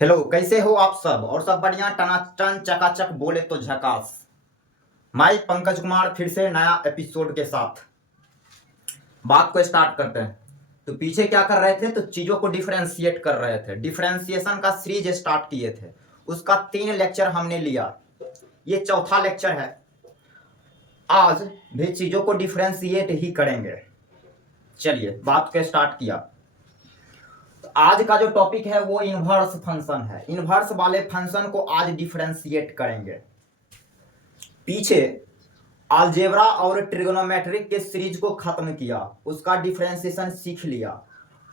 Hello, कैसे हो आप सब? और सब बढ़िया? टनाटन चकाचक, बोले तो झकास। मैं पंकज कुमार फिर से नया एपिसोड के साथ बात को स्टार्ट करते हैं। तो पीछे क्या कर रहे थे? तो चीजों को डिफरेंशिएट कर रहे थे, डिफरेंशिएशन का सीरीज स्टार्ट किए थे। उसका 3 लेक्चर हमने लिया, ये चौथा लेक्चर है। आज भी चीजों को डिफरेंशिएट ही करेंगे। चलिए बात को स्टार्ट किया। आज का जो टॉपिक है वो इनवर्स फंक्शन है। इनवर्स वाले फंक्शन को आज डिफरेंशिएट करेंगे। पीछे अलजेब्रा और ट्रिगोनोमेट्रिक के सीरीज को खत्म किया, उसका डिफरेंशिएशन सीख लिया।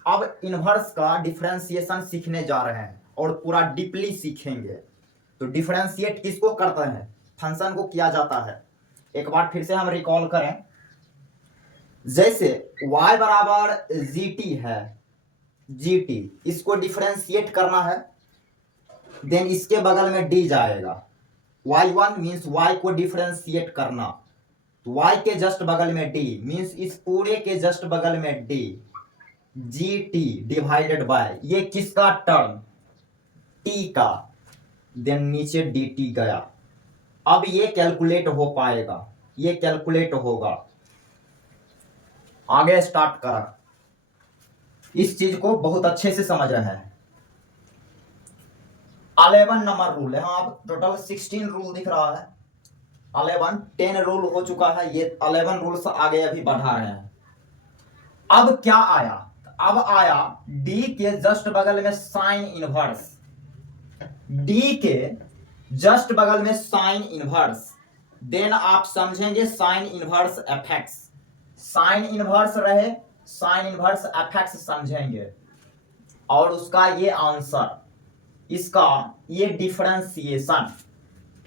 अब इनवर्स का डिफरेंशिएशन सीखने जा रहे हैं और पूरा डीपली सीखेंगे। तो डिफरेंशिएट किसको करते हैं? फंक्शन को किया जाता है। एक बार फिर से हम रिकॉल करें। जैसे y बराबर gt है, gt इसको डिफरेंशिएट करना है, देन इसके बगल में d जाएगा। y1 मीन्स y को डिफरेंशिएट करना, तो y के जस्ट बगल में d मीन्स इस पूरे के जस्ट बगल में d, gt डिवाइडेड बाय ये किसका टर्म? t का, देन नीचे dt गया। अब ये कैलकुलेट हो पाएगा, ये कैलकुलेट होगा। आगे स्टार्ट करा। इस चीज को बहुत अच्छे से समझ रहे हैं। 11 नंबर रूल, यहां आप टोटल 16 रूल दिख रहा है। 11 10 रूल हो चुका है, ये 11 रूल्स आगे अभी बढ़ा रहे हैं। अब क्या आया? अब आया d के जस्ट बगल में साइन इनवर्स, d के जस्ट बगल में साइन इनवर्स, देन आप समझेंगे sign inverse FX. Sine inverse रहे, साइन इनवर्स एफएक्स समझेंगे, और उसका ये आंसर, इसका ये डिफरेंशिएशन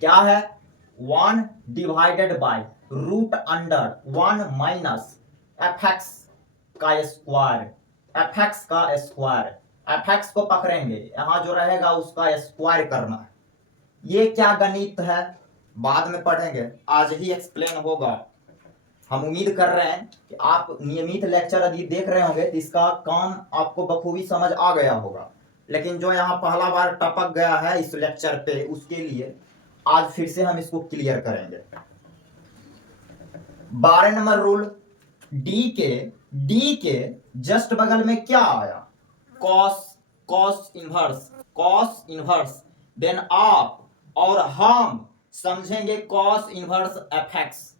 क्या है? 1 divided by root under 1 minus f x का स्क्वायर, एफएक्स का स्क्वायर। एफएक्स को पकड़ेंगे, यहां जो रहेगा उसका स्क्वायर करना है। ये क्या गणित है बाद में पढ़ेंगे, आज ही एक्सप्लेन होगा। हम उम्मीद कर रहे हैं कि आप नियमित लेक्चर यदि देख रहे होंगे तो इसका काम आपको बखूबी समझ आ गया होगा। लेकिन जो यहाँ पहला बार टपक गया है इस लेक्चर पे, उसके लिए आज फिर से हम इसको क्लियर करेंगे। 12 नंबर रूल, डी के जस्ट बगल में क्या आया? कॉस इनवर्स, देन आप और हम समझेंगे कॉस इनवर्स एफएक्स,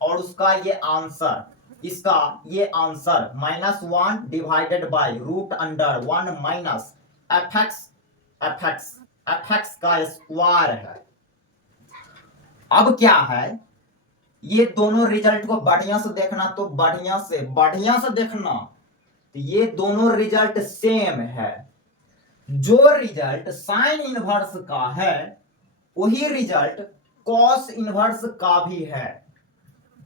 और उसका ये आंसर, इसका ये answer -1 divided by root under 1 minus f x का स्क्वायर है। अब क्या है? ये दोनों रिजल्ट को बढ़िया से देखना, तो बढ़िया से देखना, तो ये दोनों रिजल्ट सेम है। जो रिजल्ट साइन इनवर्स का है वही रिजल्ट कॉस इनवर्स का भी है,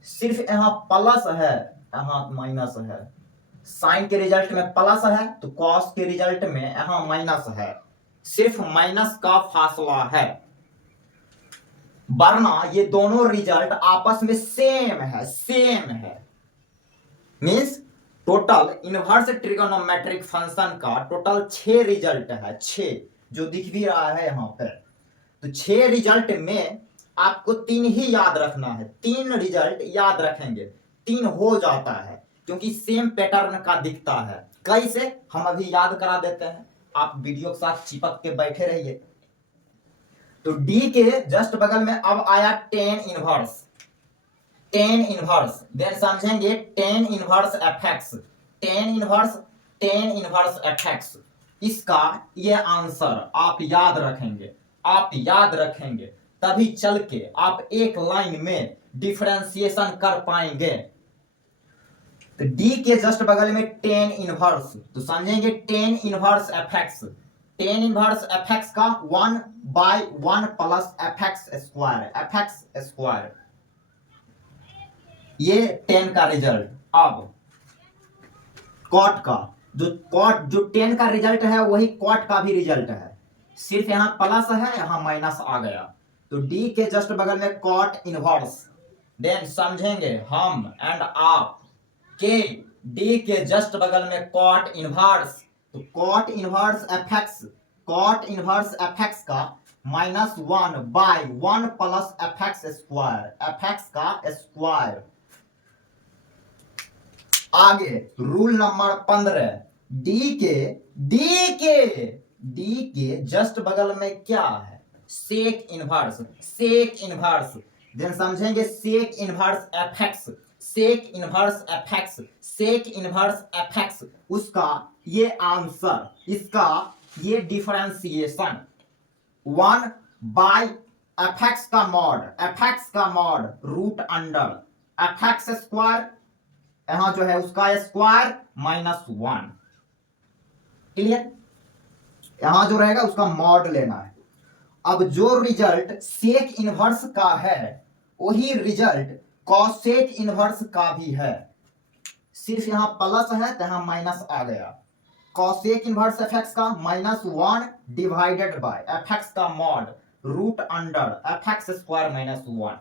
सिर्फ यहां प्लस है, यहां माइनस है। साइन के रिजल्ट में प्लस है तो कॉस के रिजल्ट में यहां माइनस है, सिर्फ माइनस का फासला है, वरना ये दोनों रिजल्ट आपस में सेम है। Means total inverse trigonometric function का टोटल 6 रिजल्ट है, 6 जो दिख भी रहा है यहां पर। तो 6 रिजल्ट में आपको 3 ही याद रखना है, 3 रिजल्ट याद रखेंगे, 3 हो जाता है क्योंकि सेम पैटर्न का दिखता है। कैसे हम अभी याद करा देते हैं, आप वीडियो के साथ चिपक के बैठे रहिए। तो डी के जस्ट बगल में अब आया टेन इनवर्स, देन समझेंगे टेन इनवर्स एफएक्स, इसका ये आंसर आप याद रखेंगे, तभी चल के आप एक लाइन में डिफरेंशिएशन कर पाएंगे। तो डी के जस्ट बगल में टेन इनवर्स, तो समझेंगे टेन इनवर्स एफएक्स का 1/1 प्लस एफएक्स स्क्वायर, ये 10 का रिजल्ट। अब कॉट का जो 10 का रिजल्ट है वही कॉट का भी रिजल्ट है, सिर्फ यहां प्लस है, यहां माइनस आ गया। तो डी के जस्ट बगल में कॉट इनवर्स, देन समझेंगे हम एंड आप के डी के जस्ट बगल में कॉट इनवर्स, तो कॉट इनवर्स एफ एक्स का -1 बाय 1 प्लस एफ एक्स का स्क्वायर। आगे रूल नंबर 15, डी के जस्ट बगल में क्या है? Sec inverse. देन समझेंगे सेक इनवर्स एफ एक्स उसका ये आंसर, इसका ये डिफरेंशिएशन 1 बाय एफ एक्स का mod root under f x square, यहां जो है उसका स्क्वायर -1। क्लियर? यहां जो रहेगा उसका मॉड लेना है। अब जो रिजल्ट सेक इनवर्स का है वही रिजल्ट कॉसेक इनवर्स का भी है, सिर्फ यहां प्लस है तो यहां माइनस आ गया। कॉसेक इनवर्स एफ एक्स का -1 डिवाइडेड बाय एफ एक्स का mod root under f x square -1।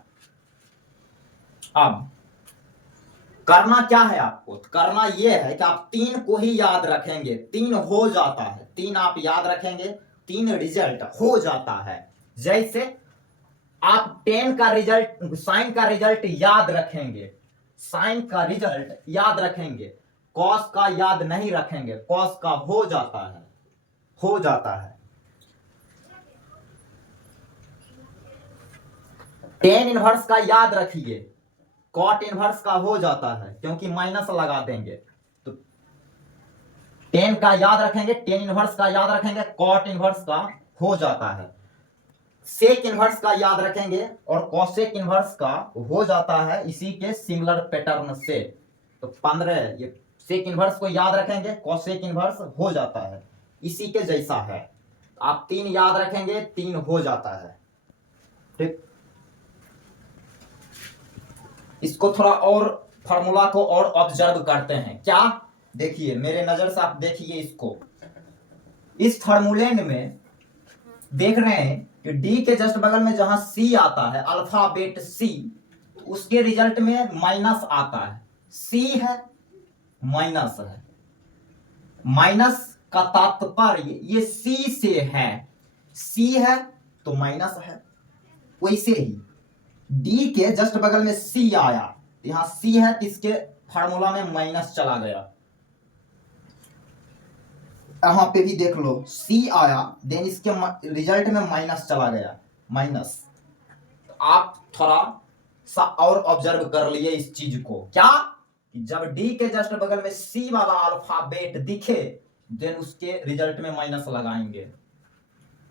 अब करना क्या है आपको? करना यह है कि आप 3 को ही याद रखेंगे, 3 हो जाता है, 3 आप याद रखेंगे, 3 रिजल्ट हो जाता है। जैसे आप 10 का रिजल्ट, साइन का रिजल्ट याद रखेंगे, कॉस का याद नहीं रखेंगे, कॉस का हो जाता है। 10 इनवर्स का याद रखिए, कॉट इनवर्स का हो जाता है क्योंकि माइनस लगा देंगे। तो 10 का याद रखेंगे, 10 इनवर्स का याद रखेंगे, कॉट इनवर्स का हो जाता है। सेक इनवर्स का याद रखेंगे और कॉसेक इनवर्स का हो जाता है इसी के सिमिलर पैटर्न से। तो 15 ये सेक इनवर्स को याद रखेंगे, कॉसेक इनवर्स हो जाता है, इसी के जैसा है। आप 3 याद रखेंगे, 3 हो जाता है। ठीक, इसको थोड़ा और फार्मूला को और ऑब्जर्व करते हैं। क्या? देखिए मेरे नजर से आप देखिए इसको, इस फार्मूले में देख रहे हैं कि डी के जस्ट बगल में जहां सी आता है, अल्फाबेट सी, तो उसके रिजल्ट में माइनस आता है। सी है, माइनस है, माइनस का तात्पर्य ये सी से है, सी है तो माइनस है। वैसे ही डी के जस्ट बगल में सी आया, यहां सी है तो इसके फार्मूला में माइनस चला गया। यहां पे भी देख लो सी आया, देन इसके रिजल्ट में माइनस चला गया, माइनस। आप थोड़ा सा और ऑब्जर्व कर लिए इस चीज को। क्या? कि जब डी के जस्ट बगल में सी वाला अल्फाबेट दिखे देन उसके रिजल्ट में माइनस लगाएंगे।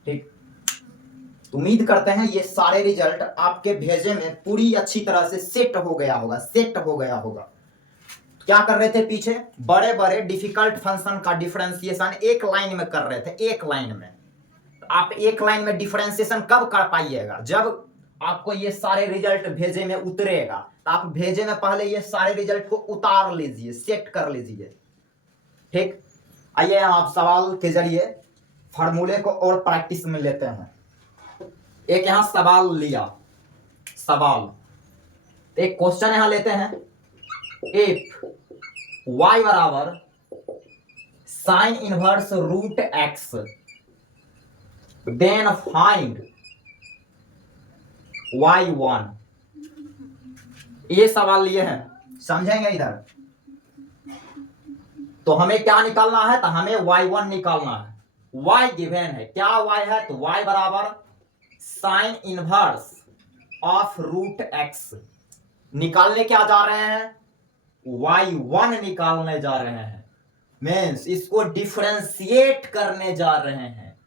ठीक, उम्मीद करते हैं ये सारे रिजल्ट आपके भेजे में पूरी अच्छी तरह से सेट हो गया होगा। क्या कर रहे थे पीछे? बड़े बड़े डिफिकल्ट फंक्शन का डिफरेंशिएशन एक लाइन में कर रहे थे, एक लाइन में। आप एक लाइन में डिफरेंशिएशन कब कर पाइएगा? जब आपको ये सारे रिजल्ट भेजे में उतरेगा। तो आप भेजे में पहले ये सारे रिजल्ट को उतार लीजिए, सेट कर लीजिए। ठीक, आइए आप सवाल के जरिए फार्मूले को और प्रैक्टिस में लेते हैं। एक यहां सवाल लिया, एक क्वेश्चन यहां लेते हैं। इफ y बराबर sine inverse root x then find y1, ये सवाल लिए हैं, समझेंगे इधर। तो हमें क्या निकालना है? तो हमें y1 निकालना है। y गिवन है, क्या y है? तो y बराबर sine inverse of root x. निकालने क्या जा रहे हैं? y1 निकालने जा रहे हैं, मीन्स इसको डिफरेंशिएट करने जा रहे हैं।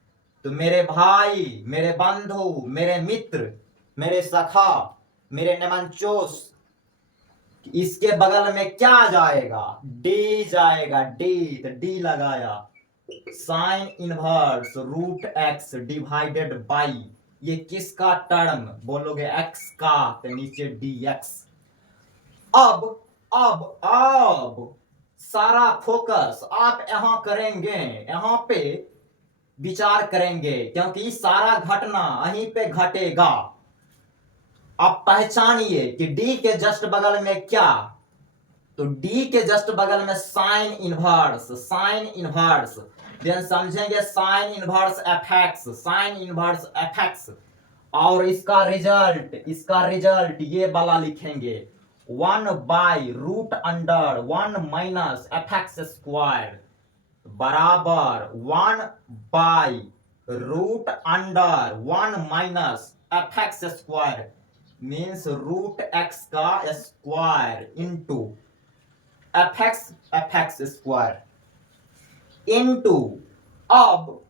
तो मेरे भाई, मेरे बंधु, मेरे मित्र, मेरे सखा, मेरे नमनचोस, इसके बगल में क्या जाएगा? डी जाएगा, डी। तो डी लगाया, sine inverse root x divided by, ये किसका टर्म बोलोगे? एक्स का, तो नीचे dx। अब सारा फोकस आप यहां करेंगे, यहां पे विचार करेंगे, क्योंकि सारा घटना यहीं पे घटेगा। आप पहचानिए कि डी के जस्ट बगल में क्या? तो डी के जस्ट बगल में साइन इनवर्स देन समझेंगे sine inverse f x, sine inverse f x, और इसका रिजल्ट ये वाला लिखेंगे 1/√1 - एफ एक्स स्क्वायर बराबर 1/√1 - F x square means √x का square into F x square into अब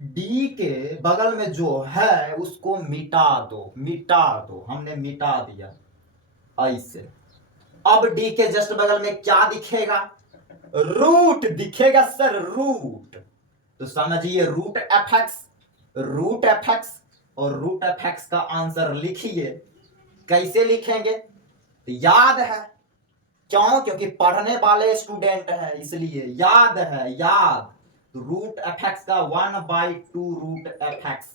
डी के बगल में जो है उसको मिटा दो, हमने मिटा दिया ऐसे। अब डी के जस्ट बगल में क्या दिखेगा? रूट दिखेगा सर, रूट। तो समझिए रूट एफ एक्स और रूट एफ एक्स का आंसर लिखिए। कैसे लिखेंगे? तो याद है, क्यों? क्योंकि पढ़ने वाले स्टूडेंट है इसलिए याद है, याद। तो रूट एफ एक्स का 1/2 रूट एफ एक्स।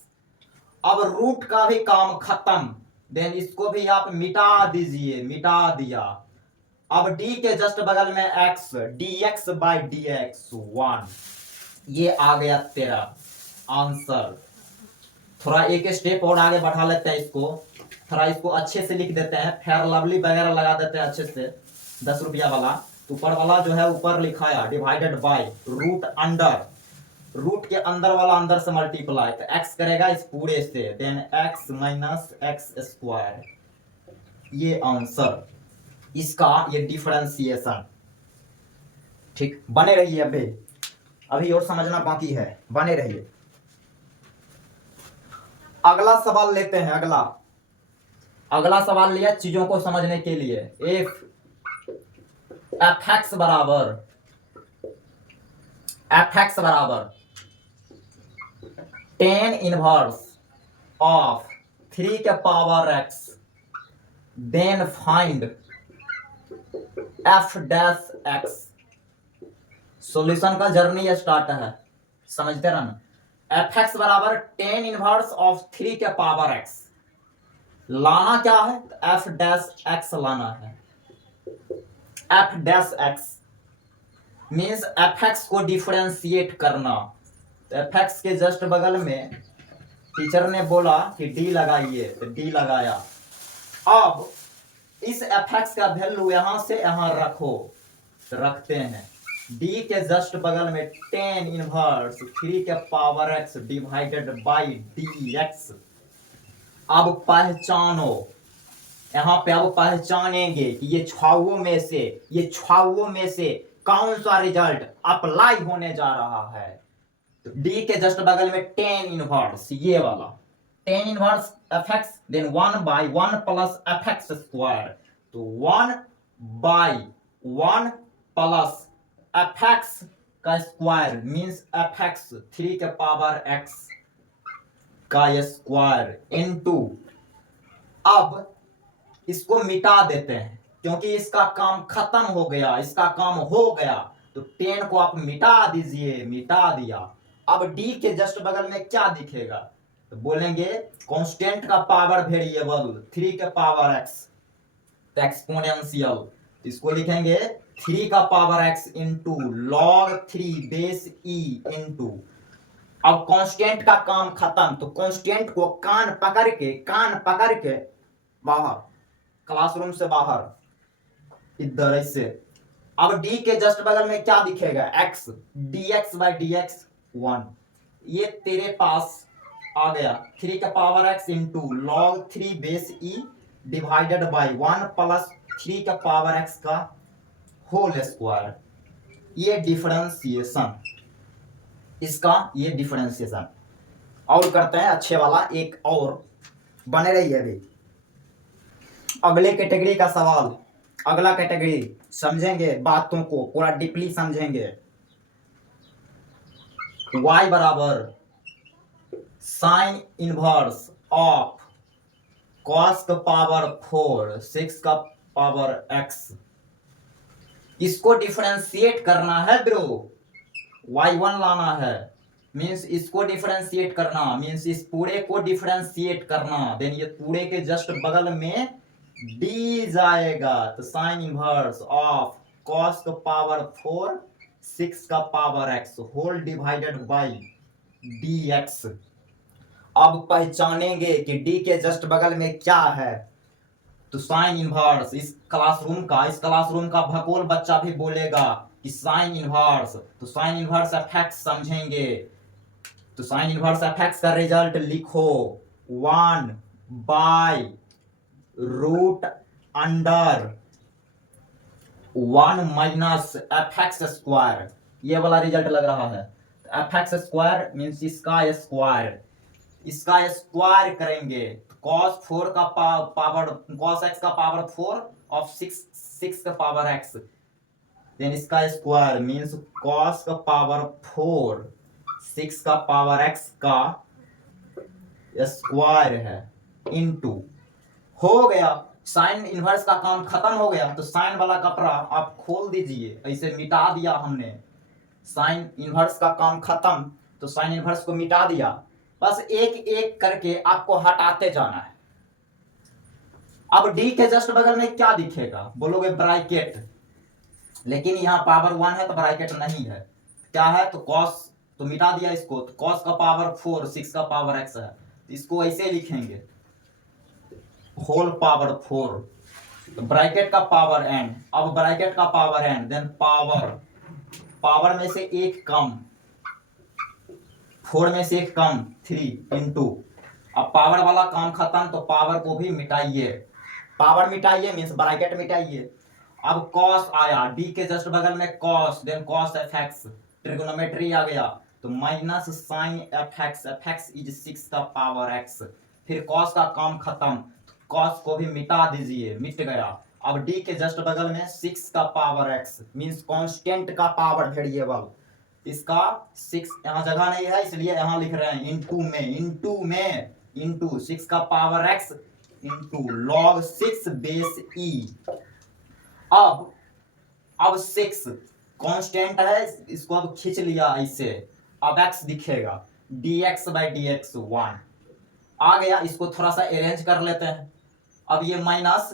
अब रूट का भी काम खत्म, देन इसको भी आप मिटा दीजिए, मिटा दिया। अब डी के जस्ट बगल में x, dx/dx 1, ये आ गया तेरा आंसर। थोड़ा एक स्टेप और आगे बढ़ा लेते हैं इसको, थोड़ा इसको अच्छे से लिख देते हैं, फेयर लवली वगैरह लगा देते हैं अच्छे से, 10 रुपया वाला। ऊपर वाला जो है ऊपर लिखाया divided by root under, root के अंदर वाला अंदर से मल्टीप्लाई, तो x करेगा इस पूरे से, देन x - x स्क्वायर, ये आंसर इसका, ये डिफरेंशिएशन। ठीक, बने रहिए, अभी और समझना बाकी है, बने रहिए। अगला सवाल लेते हैं। अगला सवाल लिया चीजों को समझने के लिए। एफ एक्स बराबर 10 इनवर्स ऑफ 3 के power x, then find f dash x। Solution का जर्नी स्टार्ट है, समझते रहना। एफ एक्स बराबर 10 इनवर्स ऑफ 3 के पावर x, लाना क्या है? f डैश x लाना है। f dash x means f x को डिफरेंशिएट करना। तो एफ एक्स के जस्ट बगल में टीचर ने बोला कि डी लगाइए, तो डी लगाया। अब इस एफ एक्स का वैल्यू यहां से यहां रखो, तो रखते हैं। डी के जस्ट बगल में 10 इनवर्स 3 के power x divided by dx। अब पहचानो, यहां पे अब पहचानेंगे कि ये छावों में से कौन सा रिजल्ट अप्लाई होने जा रहा है। तो डी के जस्ट बगल में 10 इनवर्स, ये वाला 10 inverse f x, then 1/1 plus f x square. तो 1/1 प्लस एफ एक्स का स्क्वायर मीन्स एफ एक्स 3 के पावर x का स्क्वायर इनटू, अब इसको मिटा देते हैं क्योंकि इसका काम खत्म हो गया, इसका काम हो गया। तो 10 को आप मिटा दीजिए, मिटा दिया। अब d के जस्ट बगल में क्या दिखेगा? तो बोलेंगे कांस्टेंट का पावर वेरिएबल 3 के पावर x, तो एक्सपोनेंशियल, इसको लिखेंगे 3 का power x into log 3 base e into. अब कांस्टेंट का काम खत्म, तो कांस्टेंट को कान पकड़ के बाहर, क्लासरूम से बाहर, इधर ऐसे। अब d के जस्ट बगल में क्या दिखेगा? x, dx/dx 1, ये तेरे पास आ गया 3 का power x into log 3 base e divided by 1 plus 3 का पावर x का होल स्क्वायर, ये डिफरेंशिएशन, इसका ये डिफरेंशिएशन। और करते हैं अच्छे वाला एक और, बने रहिए अभी। अगले कैटेगरी का सवाल, अगला कैटेगरी समझेंगे, बातों को पूरा डीपली समझेंगे। y बराबर साइन इनवर्स ऑफ cos का पावर 4 6 का पावर x, इसको डिफरेंशिएट करना है ब्रो, y1 लाना है, मीन्स इसको डिफरेंशिएट करना, मीन्स इस पूरे को डिफरेंशिएट करना। देन ये पूरे के जस्ट बगल में d जाएगा, तो साइन इनवर्स ऑफ cos का पावर 4 6 का power x whole divided by dx। अब पहचानेंगे कि d के जस्ट बगल में क्या है, तो साइन इनवर्स। इस क्लासरूम का भगोल बच्चा भी बोलेगा कि साइन इनवर्स, तो साइन इनवर्स एफएक्स समझेंगे। तो साइन इनवर्स एफएक्स का रिजल्ट लिखो 1 by root under 1 minus f x square. ये वाला रिजल्ट लग रहा है। एफएक्स स्क्वायर मीन्स इसका स्क्वायर करेंगे cos 4 का पावर cos x का पावर 4 और 6 का पावर x, देन इसका स्क्वायर मीन्स cos का पावर 4 6 का पावर x का स्क्वायर है इनटू, हो गया। साइन इनवर्स का काम खत्म हो गया। तो साइन वाला कपड़ा आप खोल दीजिए, ऐसे मिटा दिया हमने। साइन इनवर्स का काम खत्म, तो साइन इनवर्स को मिटा दिया। बस एक एक करके आपको हटाते जाना है। अब डी के जस्ट बगल में क्या दिखेगा, बोलोगे ब्रैकेट, लेकिन यहाँ पावर 1 है तो ब्रैकेट नहीं है। क्या है, तो कॉस, तो मिटा दिया इसको। तो कॉस का पावर 4 6 का पावर x है, तो इसको ऐसे लिखेंगे होल पावर 4, तो ब्रैकेट का पावर n। अब ब्रैकेट का पावर n, देन पावर में से एक कम, 4 में से एक कम 3 इंटू। अब पावर वाला काम खत्म, तो पावर को भी मिटाइए। पावर मिटाइए मीन्स ब्रैकेट मिटाइए। अब cos आया, d के जस्ट बगल में cos, then cos fx, trigonometry आ गया, तो माइनस साइन fx इज 6 का पावर x। फिर cos का काम खत्म, cos को भी मिटा दीजिए, मिट गया। अब d के जस्ट बगल में 6 का पावर x मीन्स कांस्टेंट का पावर वेरिएबल। इसका 6 यहाँ जगह नहीं है, इसलिए यहाँ लिख रहे हैं इंटू 6 का power x into log 6 base e। अब 6 कांस्टेंट है, इसको अब खींच लिया ऐसे। अब x दिखेगा dx बाई dx 1 आ गया। इसको थोड़ा सा अरेंज कर लेते हैं। अब ये माइनस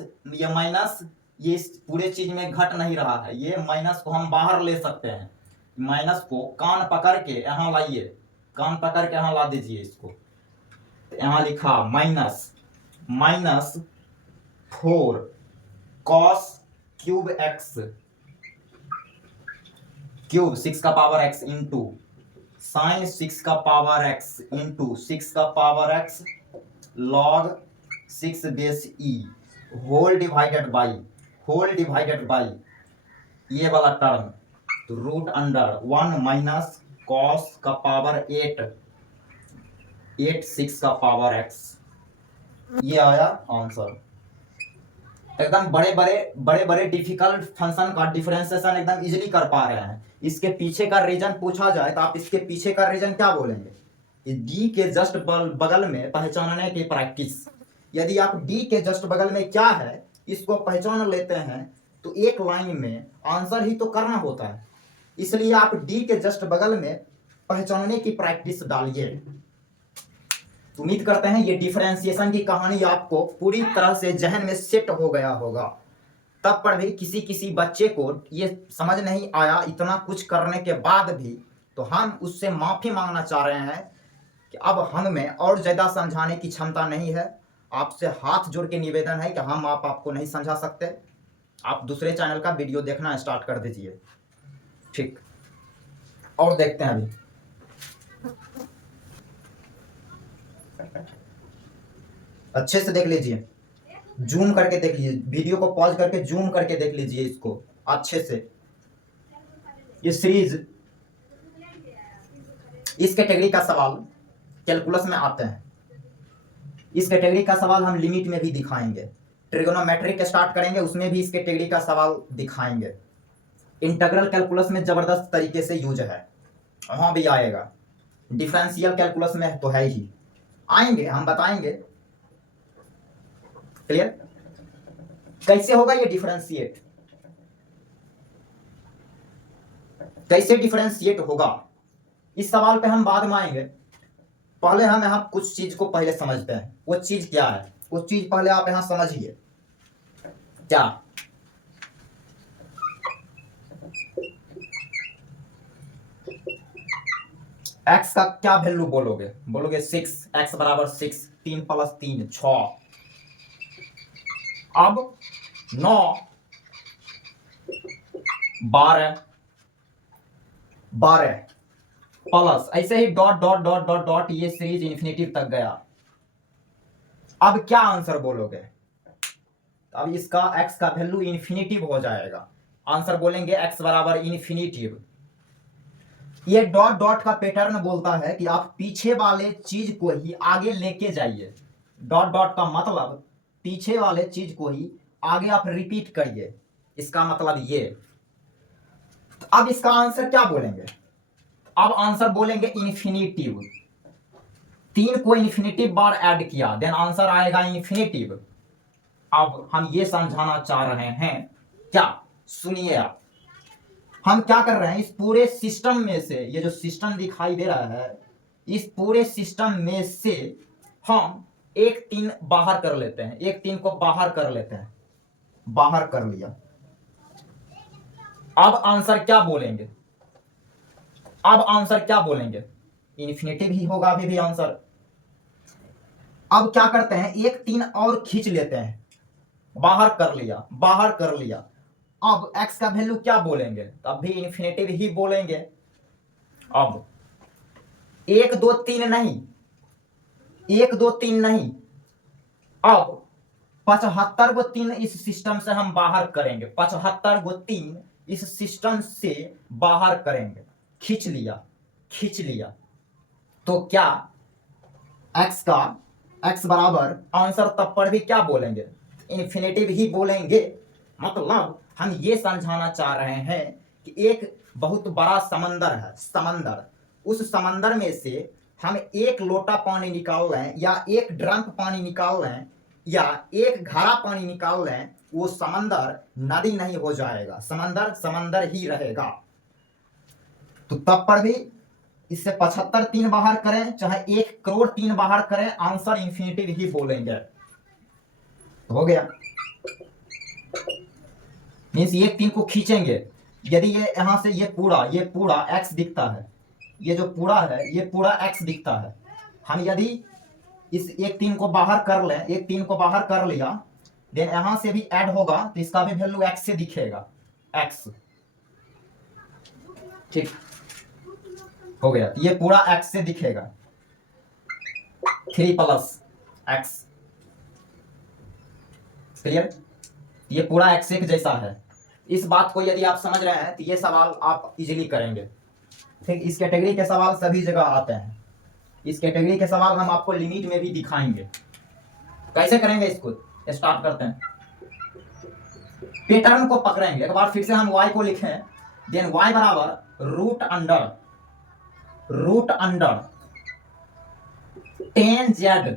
ये पूरे चीज में घट नहीं रहा है, ये माइनस को हम बाहर ले सकते हैं। माइनस को कान पकड़ के यहाँ लाइए, कान पकड़ के यहाँ ला दीजिए इसको। तो यहाँ लिखा minus 4 cos cube x cube 6 का पावर x इंटू साइन 6 का पावर x इंटू 6 का power x log 6 base e whole divided by ये वाला टर्म, तो रूट अंडर 1 माइनस cos का पावर 8 6 का पावर x। ये आया आंसर। एकदम बड़े बड़े डिफिकल्ट फंक्शन का डिफरेंशिएशन एकदम इजीली कर पा रहे हैं। इसके पीछे का रीजन पूछा जाए तो आप इसके पीछे का रीजन क्या बोलेंगे, डी के जस्ट बगल में पहचानने की प्रैक्टिस। यदि आप डी के जस्ट बगल में क्या है इसको पहचान लेते हैं तो एक लाइन में आंसर ही तो करना होता है। इसलिए आप डी के जस्ट बगल में पहचानने की प्रैक्टिस डालिए। उम्मीद करते हैं ये डिफरेंशिएशन की कहानी आपको पूरी तरह से जहन में सेट हो गया होगा। तब पर भी किसी बच्चे को ये समझ नहीं आया इतना कुछ करने के बाद भी, तो हम उससे माफी मांगना चाह रहे हैं कि अब हम में और ज़्यादा समझाने की क्षमता नहीं है। आपसे हाथ जोड़ के निवेदन है कि हम आपको नहीं समझा सकते। आप दूसरे चैनल का वीडियो देखना स्टार्ट कर दीजिए। ठीक, और देखते हैं अभी। अच्छे से देख लीजिए, जूम करके देख लीजिए, वीडियो को पॉज करके जूम करके देख लीजिए इसको अच्छे से। ये सीरीज इस कैटेगरी का सवाल कैलकुलस में आते हैं। इस कैटेगरी का सवाल हम लिमिट में भी दिखाएंगे, ट्रिगोनोमेट्रिक स्टार्ट करेंगे उसमें भी इस कैटेगरी का सवाल दिखाएंगे। इंटीग्रल कैलकुलस में जबरदस्त तरीके से यूज है, वहां भी आएगा। डिफरेंशियल कैलकुलस में तो है ही, आएंगे हम बताएंगे। क्लियर? कैसे होगा ये डिफरेंशिएट, कैसे डिफरेंशिएट होगा, इस सवाल पे हम बाद में आएंगे। पहले हम यहाँ कुछ चीज को पहले समझते हैं। वो चीज क्या है, वो चीज पहले आप यहाँ समझिए। क्या एक्स का क्या वैल्यू बोलोगे? बोलोगे 6, एक्स बराबर 6, 3 + 3 6। अब 9 12 12 प्लस ऐसे ही dot dot dot dot dot ये सीरीज इंफिनिटी तक गया। अब क्या आंसर बोलोगे? अब इसका x का वैल्यू इन्फिनिटिव हो जाएगा। आंसर बोलेंगे x बराबर इन्फिनिटिव। ये डॉट डॉट का पैटर्न बोलता है कि आप पीछे वाले चीज को ही आगे लेके जाइए। डॉट डॉट का मतलब पीछे वाले चीज को ही आगे आप रिपीट करिए, इसका मतलब ये। तो अब इसका आंसर क्या बोलेंगे? अब आंसर बोलेंगे इन्फिनिटिव। 3 को इन्फिनिटिव बार ऐड किया, देन आंसर आएगा इन्फिनिटिव। अब हम ये समझाना चाह रहे हैं, क्या? सुनिए आप, हम क्या कर रहे हैं, इस पूरे सिस्टम में से, ये जो सिस्टम दिखाई दे रहा है, इस पूरे सिस्टम में से हम एक 3 बाहर कर लेते हैं, एक 3 को बाहर कर लेते हैं। बाहर कर लिया। अब आंसर क्या बोलेंगे? अब आंसर क्या बोलेंगे? इन्फिनिटिव ही होगा अभी भी आंसर। अब क्या करते हैं, एक 3 और खींच लेते हैं। बाहर कर लिया, बाहर कर लिया। अब x का वैल्यू क्या बोलेंगे? तब भी इन्फिनिटिव ही बोलेंगे। अब 1 2 3 नहीं, 1 2 3 नहीं, अब 75 को 3 इस सिस्टम से हम बाहर करेंगे। 75 को 3 इस सिस्टम से बाहर करेंगे। खींच लिया, खींच लिया। तो क्या x बराबर आंसर तब पर भी क्या बोलेंगे? इन्फिनिटिव ही बोलेंगे। मतलब हम ये समझाना चाह रहे हैं कि एक बहुत बड़ा समंदर है, समंदर। उस समंदर में से हम एक लोटा पानी निकाल लें, या एक ड्रम पानी निकाल लें, या एक घड़ा पानी निकाल लें, वो समंदर नदी नहीं हो जाएगा, समंदर समंदर ही रहेगा। तो तब पर भी इससे 75 3 बाहर करें, चाहे 1 करोड़ 3 बाहर करें, आंसर इन्फिनिटिव ही बोलेंगे। तो हो गया। मीन्स ये 3 को खींचेंगे। यदि ये यहां से ये पूरा x दिखता है, ये जो पूरा है ये पूरा x दिखता है। हम यदि इस एक 3 को बाहर कर लें, एक 3 को बाहर कर लिया, देन यहां से भी ऐड होगा तो इसका भी वैल्यू x से दिखेगा, x। ठीक हो गया। ये पूरा x से दिखेगा, 3 + x। क्लियर? ये पूरा x एक जैसा है। इस बात को यदि आप समझ रहे हैं तो ये सवाल आप इजीली करेंगे। ठीक, इस कैटेगरी के सवाल सभी जगह आते हैं। इस कैटेगरी के सवाल हम आपको लिमिट में भी दिखाएंगे। कैसे करेंगे इसको? स्टार्ट करते हैं। पैटर्न को पकड़ेंगे। एक बार फिर से हम y को लिखें, देन y बराबर root under 10z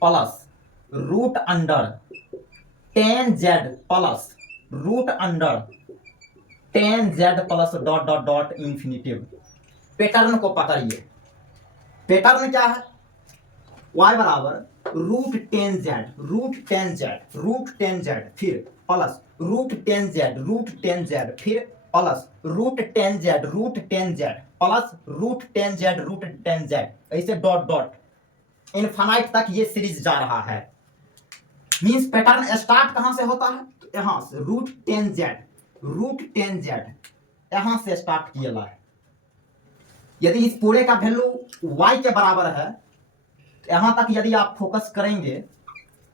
plus root under 10z plus root under 10z plus dot dot dot infinitive. Pattern को पकड़िए। पैटर्न क्या है? y बराबर रूट 10z फिर प्लस रूट 10z फिर plus root 10z plus root 10z ऐसे dot dot infinite तक ये सीरीज जा रहा है। मींस पैटर्न स्टार्ट कहां से होता है? तो यहां से रूट 10z यहां से स्टार्ट किया है। यदि इस पूरे का वैल्यू y के बराबर है, तो यहां तक यदि आप फोकस करेंगे,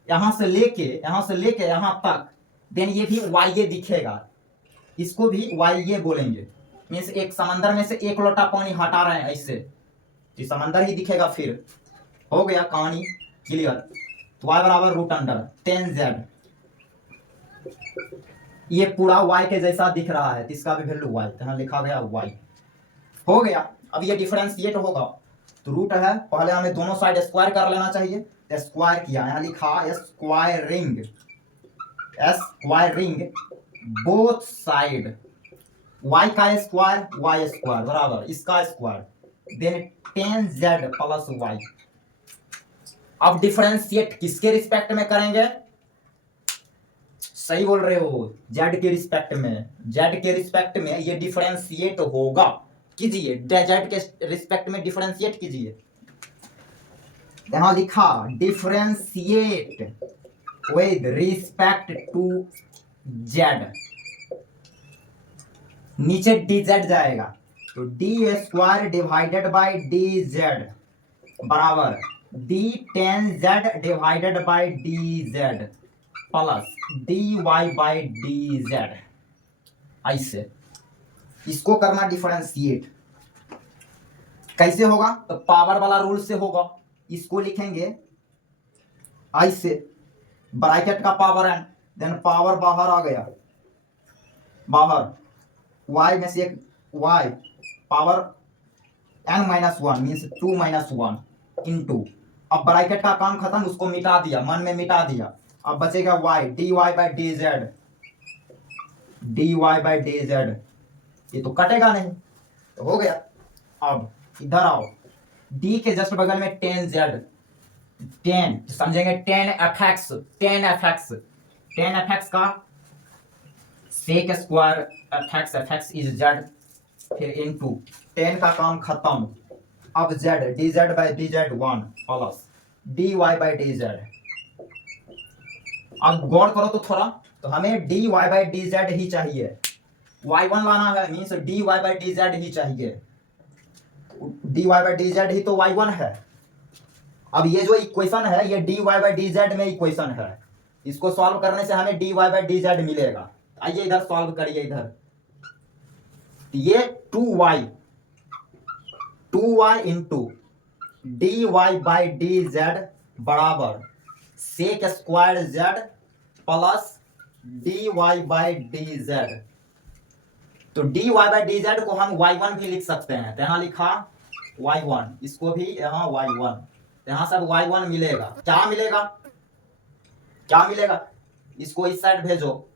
यहां से लेके यहां तक, देन ये भी y ये दिखेगा। इसको भी y ये बोलेंगे। मींस एक समंदर में से एक लोटा पानी हटा रहे हैं ऐसे, तो समंदर ही दिखेगा। फिर हो गया कहानी क्लियर। तो y बराबर रूट अंडर 10z, ये पूरा y के जैसा दिख रहा है, तो इसका भी वैल्यू y, यहाँ लिखा गया y। हो गया। अब ये डिफरेंशिएट होगा तो रूट है, पहले हमें दोनों साइड स्क्वायर कर लेना चाहिए। स्क्वायर किया, यहाँ लिखा स्क्वायरिंग बोथ साइड, y का स्क्वायर बराबर इसका square, then 10z plus y। अब डिफरेंशिएट किसके रिस्पेक्ट में करेंगे? सही बोल रहे हो, z के रिस्पेक्ट में। z के रिस्पेक्ट में ये डिफरेंशिएट होगा। कीजिए, डेजर्ट के रिस्पेक्ट में डिफरेंशिएट कीजिए। यहां लिखा differentiate with respect to z, नीचे डी जेड जाएगा, तो d square divided by d z बराबर d tan z divided by d z plus d y by d z. ऐसे इसको करना डिफरेंशिएट। कैसे होगा? तो पावर वाला रूल से होगा। इसको लिखेंगे ऐसे, ब्रैकेट का पावर एन, देन पावर बाहर आ गया, बाहर y में से एक y power n minus one means 2 minus one into, अब ब्रैकेट का काम खत्म, उसको मिटा दिया, मन में मिटा दिया। अब बचेगा y dy by D Z, dy by D Z, ये तो कटेगा नहीं, तो हो गया। अब इधर आओ, d के जस्ट बगल में 10z, 10 समझेंगे 10fx, 10fx, 10fx का sec square fx, fx is z, फिर इनटू 10 का काम खत्म। अब z dz by dz 1 plus dy by dz। अब गौर करो तो थोड़ा, तो हमें dy बाई dz ही चाहिए, y1 लाना है, मीन्स dy बाई dz ही चाहिए, dy बाई dz ही तो y1 है। अब ये जो इक्वेशन है ये dy बाई dz में इक्वेशन है, इसको सॉल्व करने से हमें dy बाई dz मिलेगा। आइए इधर सॉल्व करिए, इधर ये 2y into dy by dz बराबर sec square z plus dy by dz। तो dy बाई dz को हम y1 भी लिख सकते हैं, तो यहाँ लिखा y1, इसको भी यहाँ y1, यहाँ सब y1 मिलेगा। क्या मिलेगा? क्या मिलेगा? इसको इस साइड भेजो,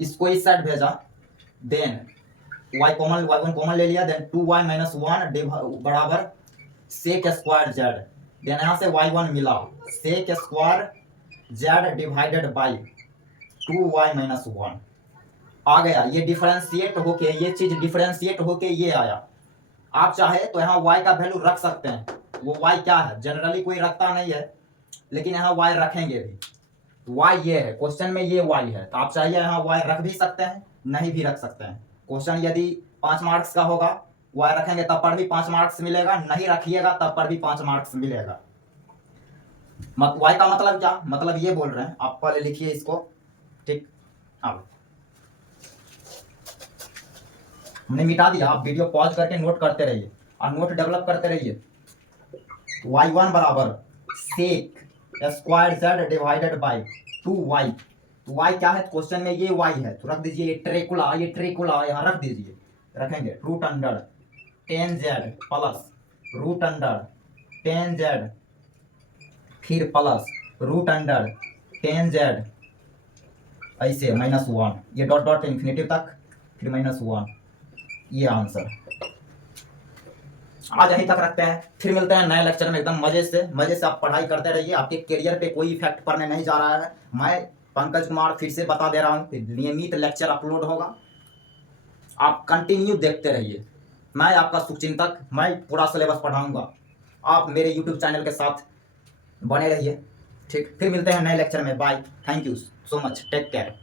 इसको इस साइड भेजा, then y common, y1 common ले लिया, देन 2y माइनस 1 बराबर सेक स्क्वायर z, देन यहाँ से y1 मिला, sec square z divided by 2y minus 1 आ गया। ये डिफरेंशिएट होके, ये चीज डिफरेंशिएट होके ये आया। आप चाहे तो यहाँ y का वैल्यू रख सकते हैं, वो y क्या है जनरली कोई रखता नहीं है, लेकिन यहाँ y रखेंगे भी। y ये है, क्वेश्चन में ये y है, तो आप चाहिए यहाँ y रख भी सकते हैं, नहीं भी रख सकते हैं। क्वेश्चन यदि 5 मार्क्स का होगा, y रखेंगे तब पर भी 5 मार्क्स मिलेगा, नहीं रखिएगा तब पर भी 5 मार्क्स मिलेगा। y का मतलब क्या? मतलब ये बोल रहे हैं, आप पहले लिखिए इसको, ठीक। अब हमने मिटा दिया, आप वीडियो पॉज करके नोट करते रहिए और नोट डेवलप करते रहिए। y1 बराबर sec square z divided by 2y, तो y क्या है क्वेश्चन में? ये y है, तो रख दीजिए ये ट्रेकुला, ये ट्रेकुला यहाँ रख दीजिए, रखेंगे root under 10z plus root under 10z, फिर प्लस रूट अंडर 10z, ऐसे माइनस 1, ये डॉट डॉट इन्फिनिटी तक, फिर माइनस 1, ये आंसर। आज यहीं तक रखते हैं, फिर मिलते हैं नए लेक्चर में एकदम मजे से आप पढ़ाई करते रहिए, आपके करियर पे कोई इफेक्ट पड़ने नहीं जा रहा है। मैं पंकज कुमार फिर से बता दे रहा हूँ, नियमित लेक्चर अपलोड होगा, आप कंटिन्यू देखते रहिए। मैं आपका शुभचिंतक, मैं पूरा सिलेबस पढ़ाऊंगा, आप मेरे यूट्यूब चैनल के साथ बने रहिए, ठीक। फिर मिलते हैं नए लेक्चर में, bye, thank you so much, take care.